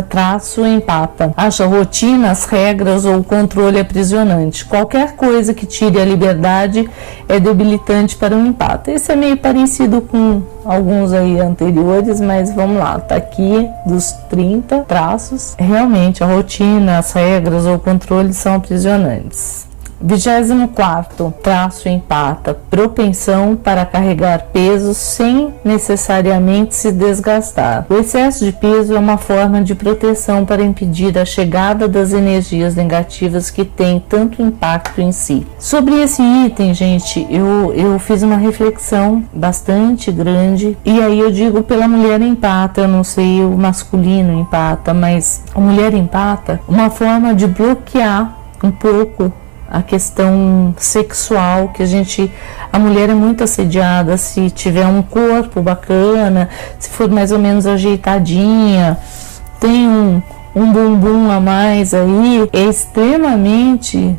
traço empata. Acha rotinas, regras ou controle aprisionante. Qualquer coisa que tire a liberdade é debilitante para um empata. Esse é meio parecido com alguns aí anteriores, mas vamos lá, tá aqui dos 30 traços. Realmente a rotina, as regras ou controle são aprisionantes. 24º traço empata, propensão para carregar pesos sem necessariamente se desgastar. O excesso de peso é uma forma de proteção para impedir a chegada das energias negativas que têm tanto impacto em si. Sobre esse item, gente, eu fiz uma reflexão bastante grande, e aí eu digo pela mulher empata, eu não sei o masculino empata, mas a mulher empata, uma forma de bloquear um pouco a questão sexual, que a mulher é muito assediada se tiver um corpo bacana, se for mais ou menos ajeitadinha, tem um bumbum a mais aí, é extremamente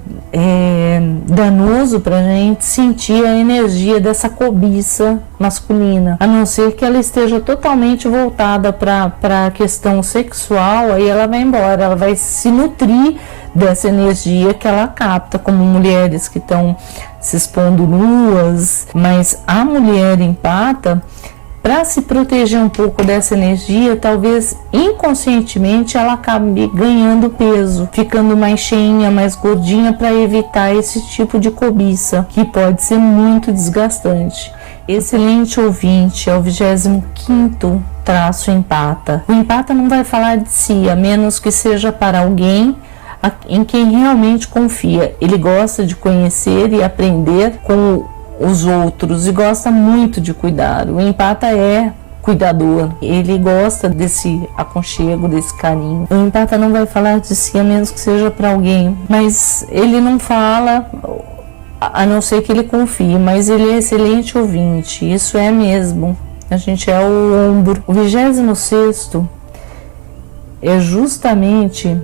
danoso pra gente sentir a energia dessa cobiça masculina, a não ser que ela esteja totalmente voltada para a questão sexual. Aí ela vai embora, ela vai se nutrir dessa energia que ela capta, como mulheres que estão se expondo nuas. Mas a mulher empata, para se proteger um pouco dessa energia, talvez inconscientemente ela acabe ganhando peso, ficando mais cheinha, mais gordinha, para evitar esse tipo de cobiça, que pode ser muito desgastante. Excelente ouvinte, é o 25º traço empata. O empata não vai falar de si, a menos que seja para alguém em quem realmente confia. Ele gosta de conhecer e aprender com os outros e gosta muito de cuidar. O empata é cuidador, ele gosta desse aconchego, desse carinho. O empata não vai falar de si, a menos que seja para alguém, mas ele não fala a não ser que ele confie, mas ele é excelente ouvinte, isso é mesmo. A gente é o ombro. O 26º é justamente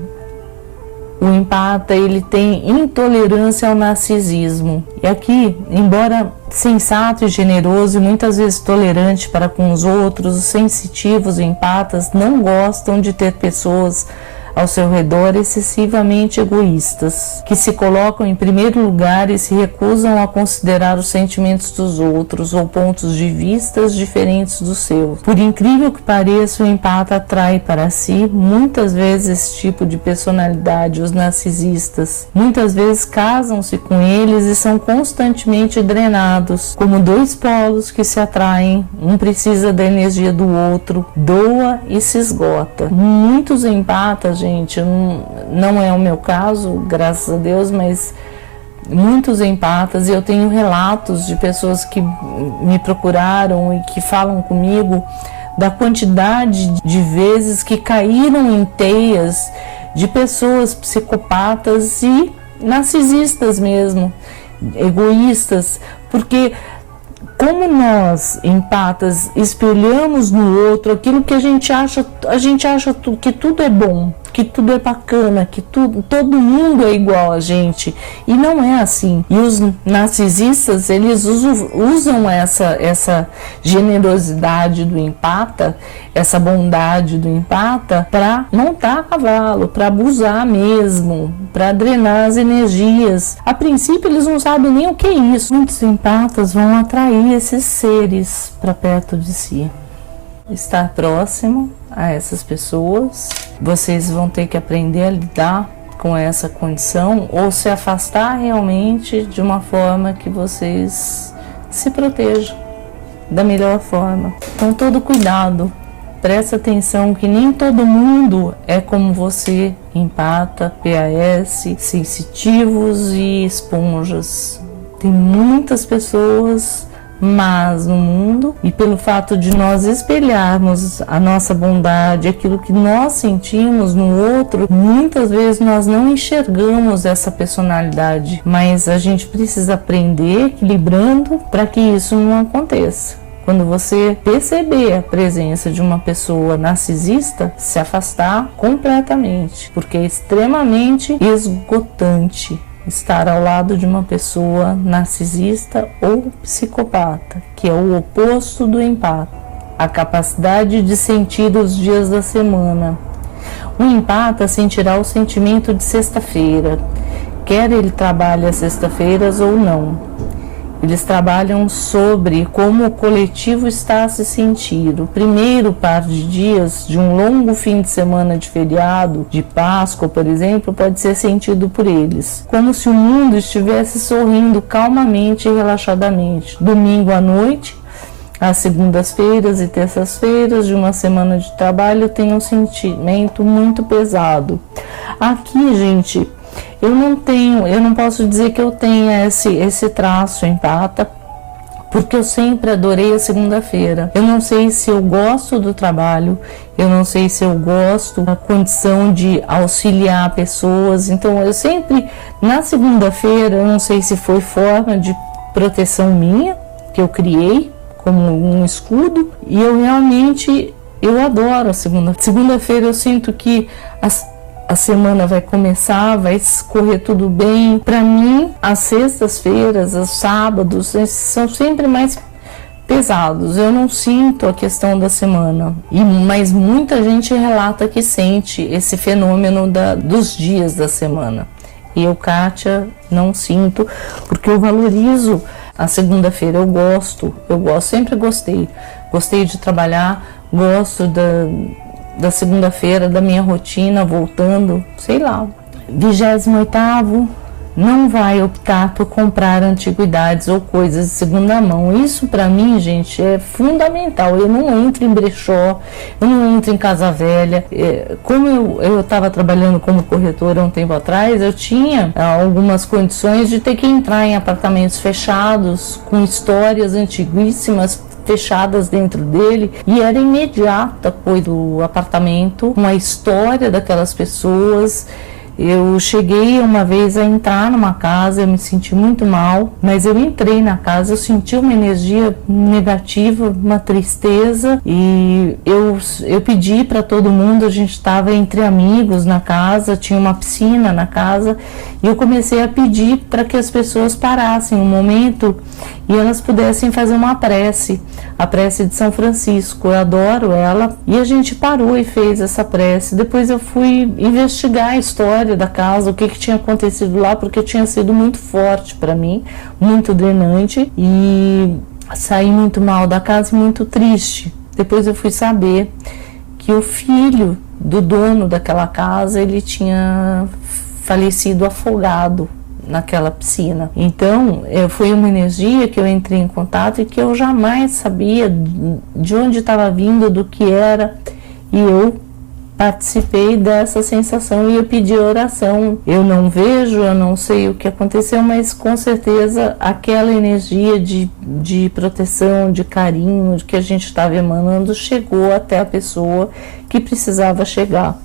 o empata, ele tem intolerância ao narcisismo. E aqui, embora sensato e generoso e muitas vezes tolerante para com os outros, os sensitivos e empatas não gostam de ter pessoas ao seu redor excessivamente egoístas, que se colocam em primeiro lugar e se recusam a considerar os sentimentos dos outros ou pontos de vista diferentes dos seus. Por incrível que pareça, o empata atrai para si muitas vezes esse tipo de personalidade, os narcisistas. Muitas vezes casam-se com eles e são constantemente drenados, como dois polos que se atraem, um precisa da energia do outro, doa e se esgota. Muitos empatas, gente, não é o meu caso, graças a Deus, mas muitos empatas, e eu tenho relatos de pessoas que me procuraram e que falam comigo da quantidade de vezes que caíram em teias de pessoas psicopatas e narcisistas mesmo, egoístas, porque como nós, empatas, espelhamos no outro aquilo que a gente acha que tudo é bom, que tudo é bacana, que todo mundo é igual a gente, e não é assim. E os narcisistas, eles usam essa generosidade do empata, essa bondade do empata, para montar a cavalo, para abusar mesmo, para drenar as energias. A princípio eles não sabem nem o que é isso. Muitos empatas vão atrair esses seres para perto de si. Estar próximo a essas pessoas, vocês vão ter que aprender a lidar com essa condição ou se afastar realmente de uma forma que vocês se protejam da melhor forma. Com todo cuidado, presta atenção que nem todo mundo é como você, empata, PAS, sensitivos e esponjas. Tem muitas pessoas mas no mundo, e pelo fato de nós espelharmos a nossa bondade, aquilo que nós sentimos no outro, muitas vezes nós não enxergamos essa personalidade, mas a gente precisa aprender equilibrando para que isso não aconteça. Quando você perceber a presença de uma pessoa narcisista, se afastar completamente, porque é extremamente esgotante estar ao lado de uma pessoa narcisista ou psicopata, que é o oposto do empata. A capacidade de sentir os dias da semana. O empata sentirá o sentimento de sexta-feira, quer ele trabalhe às sexta-feiras ou não. Eles trabalham sobre como o coletivo está a se sentir. O primeiro par de dias de um longo fim de semana de feriado, de Páscoa, por exemplo, pode ser sentido por eles, como se o mundo estivesse sorrindo calmamente e relaxadamente. Domingo à noite, às segundas-feiras e terças-feiras de uma semana de trabalho, tem um sentimento muito pesado. Aqui, gente, eu não posso dizer que eu tenha esse traço empata, porque eu sempre adorei a segunda-feira. Eu não sei se eu gosto do trabalho, eu não sei se eu gosto da condição de auxiliar pessoas, então eu sempre, na segunda-feira, eu não sei se foi forma de proteção minha, que eu criei como um escudo, e eu adoro a segunda. Segunda-feira eu sinto que a semana vai começar, vai correr tudo bem. Para mim, as sextas-feiras, os sábados, são sempre mais pesados. Eu não sinto a questão da semana, mas muita gente relata que sente esse fenômeno dos dias da semana. E eu, Kátia, não sinto, porque eu valorizo a segunda-feira. Eu gosto, sempre gostei. Gostei de trabalhar, gosto da segunda-feira, da minha rotina, voltando, sei lá. 28º, não vai optar por comprar antiguidades ou coisas de segunda mão. Isso para mim, gente, é fundamental. Eu não entro em brechó, eu não entro em casa velha. Como eu estava trabalhando como corretora um tempo atrás, eu tinha algumas condições de ter que entrar em apartamentos fechados, com histórias antiguíssimas, fechadas dentro dele, e era imediata coisa do apartamento, uma história daquelas pessoas, Eu cheguei uma vez a entrar numa casa, eu me senti muito mal, mas eu entrei na casa, eu senti uma energia negativa, uma tristeza, e eu pedi para todo mundo, a gente estava entre amigos na casa, tinha uma piscina na casa, e eu comecei a pedir para que as pessoas parassem um momento e elas pudessem fazer uma prece, a prece de São Francisco. Eu adoro ela, e a gente parou e fez essa prece. Depois eu fui investigar a história da casa, o que tinha acontecido lá, porque tinha sido muito forte para mim, muito drenante, e saí muito mal da casa e muito triste. Depois eu fui saber que o filho do dono daquela casa, ele tinha falecido afogado naquela piscina. Então, foi uma energia que eu entrei em contato e que eu jamais sabia de onde estava vindo, do que era, e eu participei dessa sensação e eu pedi oração. Eu não vejo, eu não sei o que aconteceu, mas com certeza aquela energia de proteção, de carinho, que a gente estava emanando, chegou até a pessoa que precisava chegar.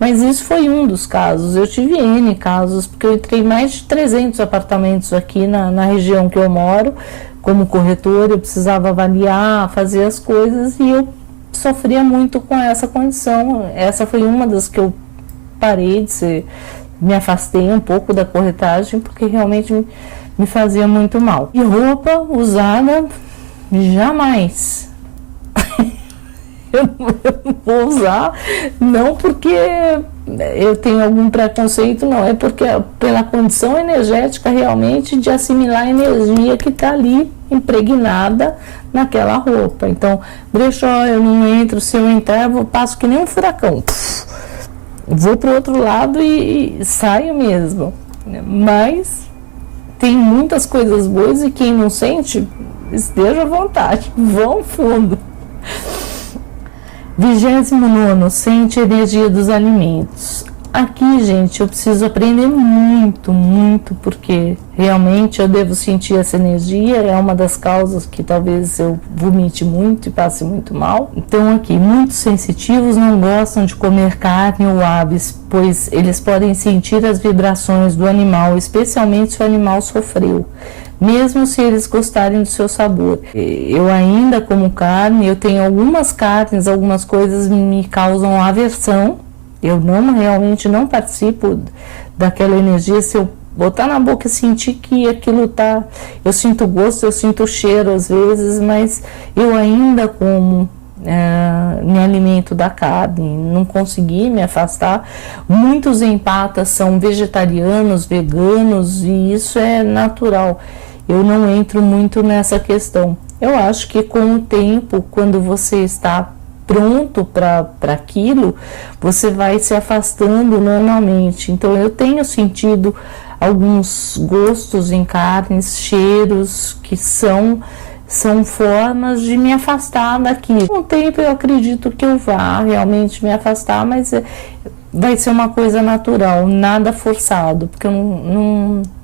Mas isso foi um dos casos. Eu tive N casos, porque eu entrei em mais de 300 apartamentos aqui na região que eu moro. Como corretor, eu precisava avaliar, fazer as coisas, e eu sofria muito com essa condição. Essa foi uma das que eu parei de ser, me afastei um pouco da corretagem, porque realmente me fazia muito mal. E roupa usada, jamais. Eu não vou usar, não porque eu tenho algum preconceito, não, é porque pela condição energética realmente de assimilar a energia que está ali impregnada naquela roupa. Então, brechó, eu não entro, se eu entrar, eu passo que nem um furacão. Vou para o outro lado e saio mesmo. Mas tem muitas coisas boas, e quem não sente, esteja à vontade, vão fundo. 29º, sente a energia dos alimentos. Aqui, gente, eu preciso aprender muito, muito, porque realmente eu devo sentir essa energia, é uma das causas que talvez eu vomite muito e passe muito mal. Então aqui, muitos sensitivos não gostam de comer carne ou aves, pois eles podem sentir as vibrações do animal, especialmente se o animal sofreu, mesmo se eles gostarem do seu sabor. Eu ainda como carne, eu tenho algumas carnes, algumas coisas me causam aversão. Eu realmente não participo daquela energia. Se eu botar na boca e sentir que aquilo tá... Eu sinto gosto, eu sinto cheiro às vezes, mas eu ainda como me alimento da carne, não consegui me afastar. Muitos empatas são vegetarianos, veganos, e isso é natural. Eu não entro muito nessa questão. Eu acho que com o tempo, quando você está pronto para aquilo, você vai se afastando normalmente. Então eu tenho sentido alguns gostos em carnes, cheiros que são formas de me afastar daquilo. Com o tempo eu acredito que eu vá realmente me afastar, mas vai ser uma coisa natural, nada forçado, porque eu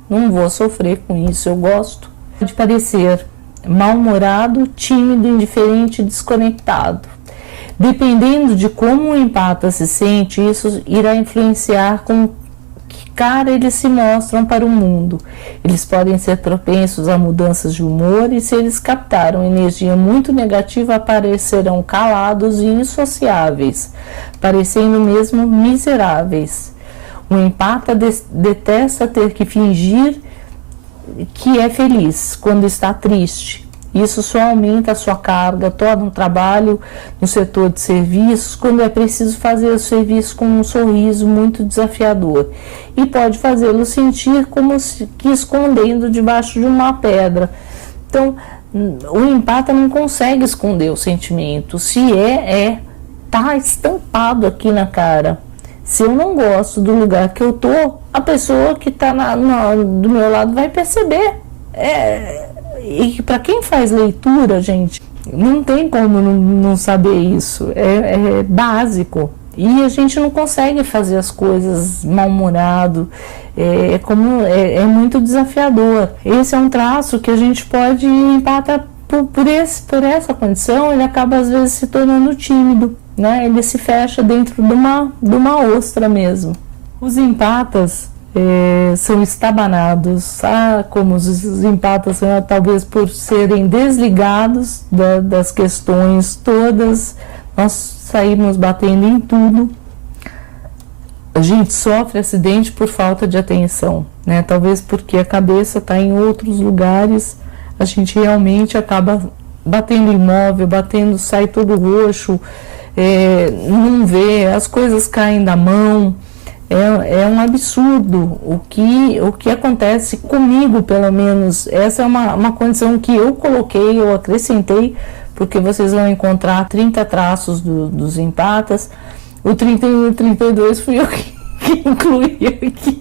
não vou sofrer com isso. Eu gosto de parecer mal-humorado, tímido, indiferente, desconectado. Dependendo de como o empata se sente, isso irá influenciar com que cara eles se mostram para o mundo. Eles podem ser propensos a mudanças de humor, e se eles captaram energia muito negativa, aparecerão calados e insociáveis, parecendo mesmo miseráveis. O empata detesta ter que fingir que é feliz quando está triste. Isso só aumenta a sua carga, torna o trabalho no setor de serviços, quando é preciso fazer o serviço com um sorriso muito desafiador, e pode fazê-lo sentir como que escondendo debaixo de uma pedra. Então, o empata não consegue esconder o sentimento. Se tá estampado aqui na cara. Se eu não gosto do lugar que eu tô, a pessoa que está do meu lado vai perceber. E para quem faz leitura, gente, não tem como não saber isso. É básico. E a gente não consegue fazer as coisas mal-humorado. É muito desafiador. Esse é um traço que a gente pode empatar por essa condição. Ele acaba às vezes se tornando tímido, né? Ele se fecha dentro de uma ostra mesmo. Os empatas são estabanados, como os empatas são, talvez por serem desligados das questões todas, nós saímos batendo em tudo. A gente sofre acidente por falta de atenção, né? Talvez porque a cabeça está em outros lugares, a gente realmente acaba batendo imóvel, batendo, sai todo roxo, não vê, as coisas caem da mão. É um absurdo o que acontece comigo, pelo menos. Essa é uma condição que eu coloquei, eu acrescentei, porque vocês vão encontrar 30 traços dos empatas. O 31 e o 32 fui eu que incluí aqui.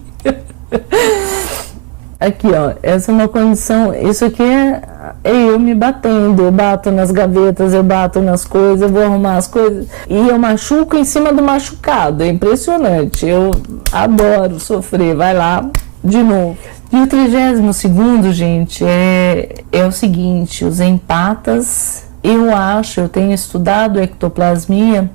Aqui, ó, essa é uma condição, isso aqui é eu me batendo, eu bato nas gavetas, eu bato nas coisas, eu vou arrumar as coisas e eu machuco em cima do machucado, é impressionante, eu adoro sofrer, vai lá, de novo. E o 32º, gente, é o seguinte, os empatas, eu tenho estudado ectoplasmia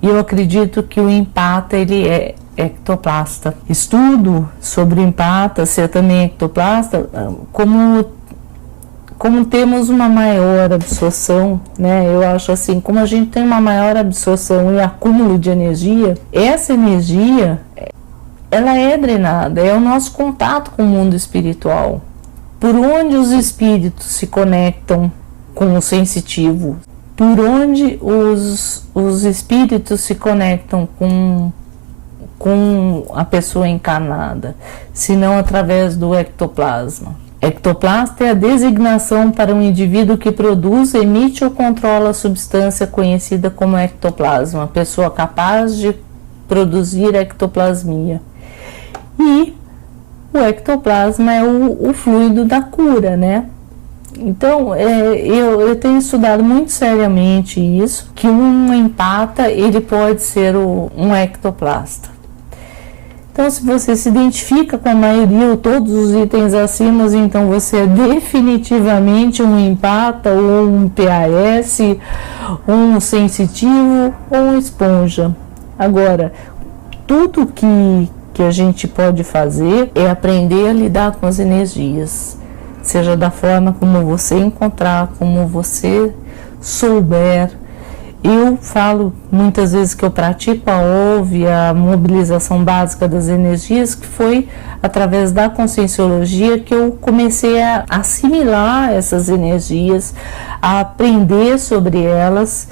e eu acredito que o empata, ele é ectoplasta. Estudo sobre o empata, ser também ectoplasta, como temos uma maior absorção, né? Eu acho assim, como a gente tem uma maior absorção e acúmulo de energia, essa energia, ela é drenada, é o nosso contato com o mundo espiritual. Por onde os espíritos se conectam com o sensitivo, por onde os espíritos se conectam com a pessoa encarnada, senão através do ectoplasma. Ectoplasta é a designação para um indivíduo que produz, emite ou controla a substância conhecida como ectoplasma, pessoa capaz de produzir ectoplasmia. E o ectoplasma é o fluido da cura, né? Então, eu tenho estudado muito seriamente isso, que um empata, ele pode ser um ectoplasta. Então, se você se identifica com a maioria ou todos os itens acima, então você é definitivamente um empata, ou um PAS, um sensitivo ou um esponja. Agora, tudo que a gente pode fazer é aprender a lidar com as energias, seja da forma como você encontrar, como você souber. Eu falo muitas vezes que eu pratico a OV, a mobilização básica das energias, que foi através da conscienciologia que eu comecei a assimilar essas energias, a aprender sobre elas.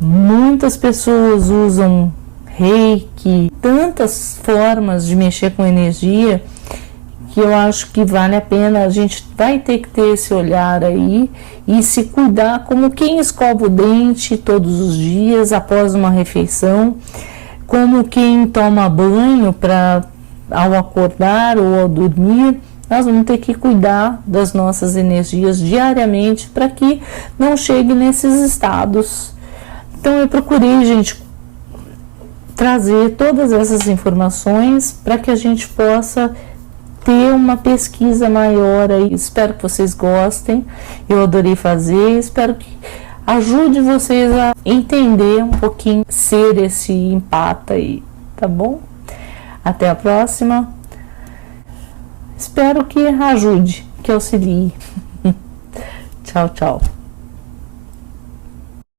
Muitas pessoas usam Reiki, tantas formas de mexer com energia, que eu acho que vale a pena, a gente vai ter que ter esse olhar aí e se cuidar como quem escova o dente todos os dias após uma refeição, como quem toma banho ao acordar ou ao dormir. Nós vamos ter que cuidar das nossas energias diariamente para que não chegue nesses estados. Então eu procurei, gente, trazer todas essas informações para que a gente possa ter uma pesquisa maior aí. Espero que vocês gostem, eu adorei fazer, espero que ajude vocês a entender um pouquinho ser esse empata aí, tá bom? Até a próxima, espero que ajude, que auxilie. Tchau, tchau.